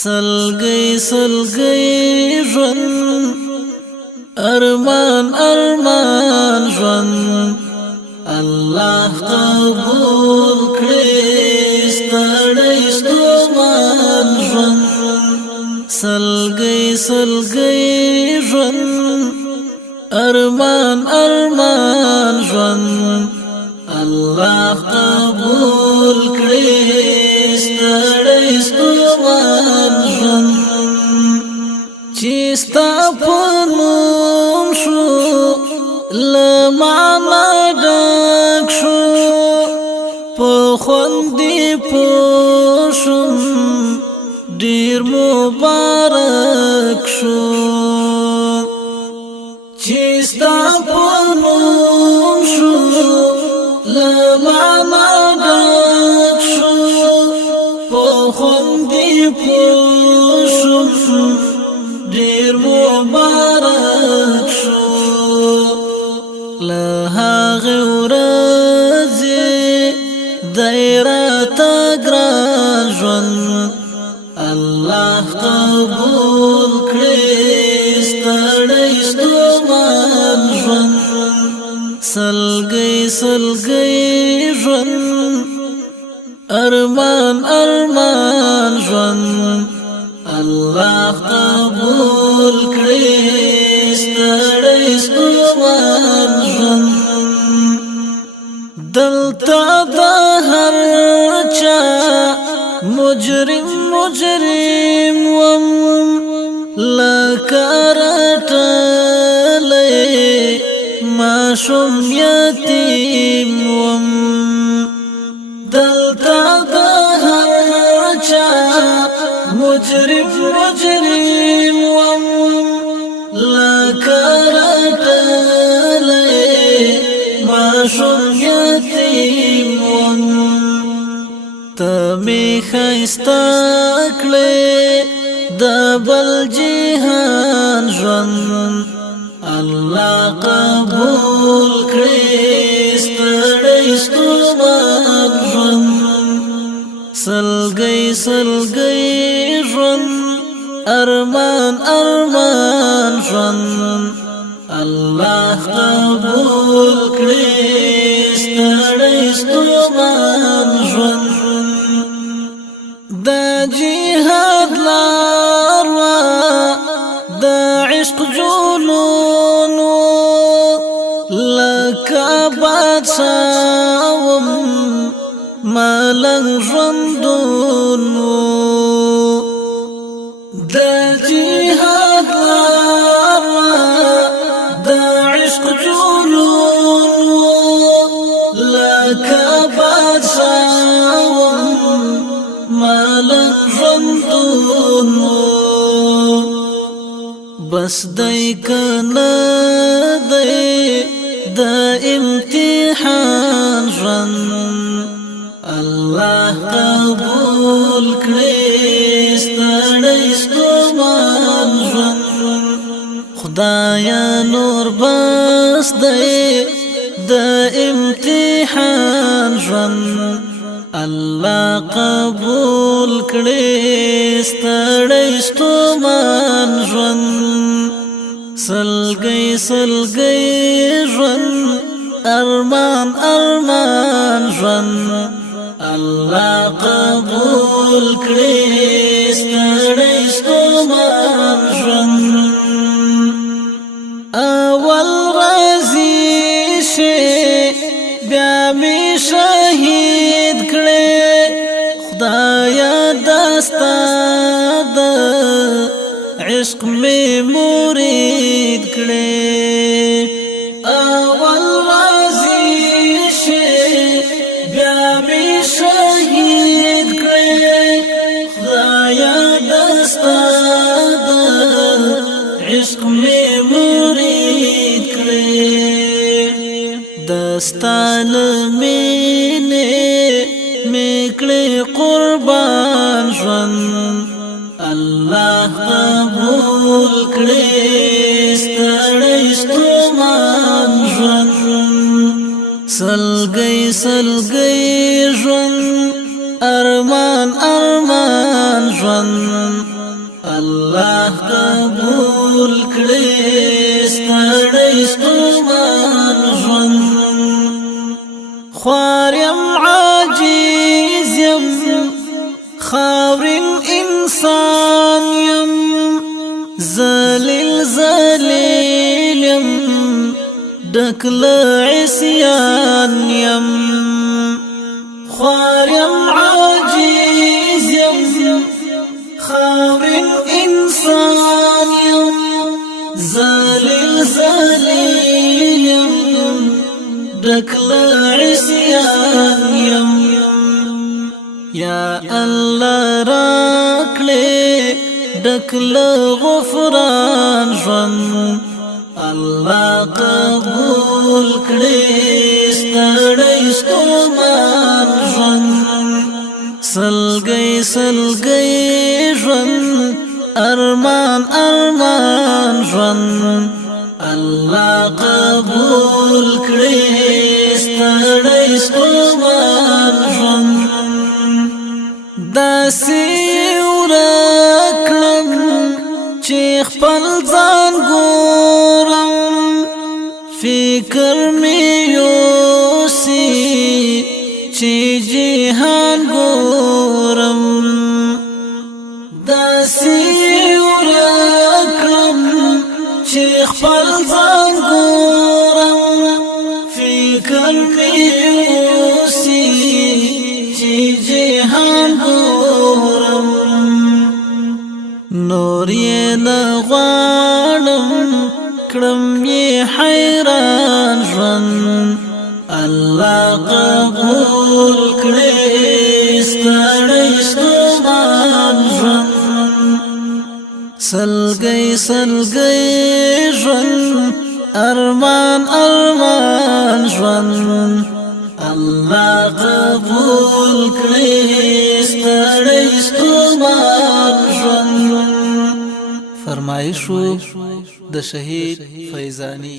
سلګي سلګي ژوند ارمان ارمان ژوند الله قبول کړي ستړی ستومان ژوند سلګي سلګي ژوند ارمان ارمان ژوند الله قبول کړي ستړی ستومان ژوند چې ستا په نوم شو لمعنا ډک شو په خوند دې پوه شوم ډېر مبارک شو چې ستا په نوم شو لمعنا ډک شو په خوند دې پوه شوم ډېر مبارک شو له هغې ورځې دی راته ګران ژوند الله قبول کړي ستړی ستومان ژوند سلګي سلګي ژوند ارمان ارمان ژوند الله قبول کړي ستړی ستومان ژوند دلته د هر چا مجرم مجرم وم لکه رټلی ماشوم یتیم وم دلته د هر چا مجرم مجرم وم لکه رټلی ماشوم یتیم وم ته می ښایسته کړې د بل جهان ژوند الله قبول کړي ستړی ستومان ژوند سلګي سلګي ژوند ارمان ارمان ژوند الله قبول کړي ستړی ستومان ژوند دا جهاد لاروا دا عشق جنون لکه بادشاهم ملنګ ژوندون دا جهاد لاروا دا عشق جنون لکه بادشاهم ملنګ ژوندون بس دای کنه دای د امتحان ژوند الله قبول کړي ستړی ستومان ژوند خدایا نور بس دای د امتحان ژوند الله قبول کړي ستړی ستومان ژوند سلګي سلګي ژوند ارمان ارمان ژوند الله قبول کړي ستړی ستومان ژوند اول راځي شي بیا می شهید کړي خدایا دستا د عشق می مرید کړي اول راځي شي بیا می شهید کړي خدایا دستا د عشق می مرید کړي دستان مینه میکړي قربان ژوند الله قبول کړي ستړی ستومان ژوند سلګي سلګي ژوند ارمان ارمان ژوند الله قبول کړي ستړی ستومان ژوند خوار یم عاجز یم خاورین انسان یم ذلیل ذلیل یم ډک له عصیان یم خوار یم عاجز یم خاورین انسان یم ذلیل ذلیل یم ډک له عصیان یم یا الله راکړې ډک له غفران ژوند الله قبول کړي ستړی ستومان ژوند سلګۍ سلګۍ ژوند ارمان ارمان ژوند الله قبول کړي ستړی ستومان ژوند داسې ورکړم چې خپل ځان ګورم فکر مې یوسي چې جهان ګورم داسې ورکړم چې خپل ځان ګورم فکر مې یوسي چې جهان ګورم نور یې نه غواړم کړم یې حیران ژوند الله قبول کړي ستړی ستومان ژوند سلګۍ سلګۍ ژوند ارمان ارمان ژوند الله قبول کړي ستړی ستومان ژوند فرمایشو د شهید فیضانی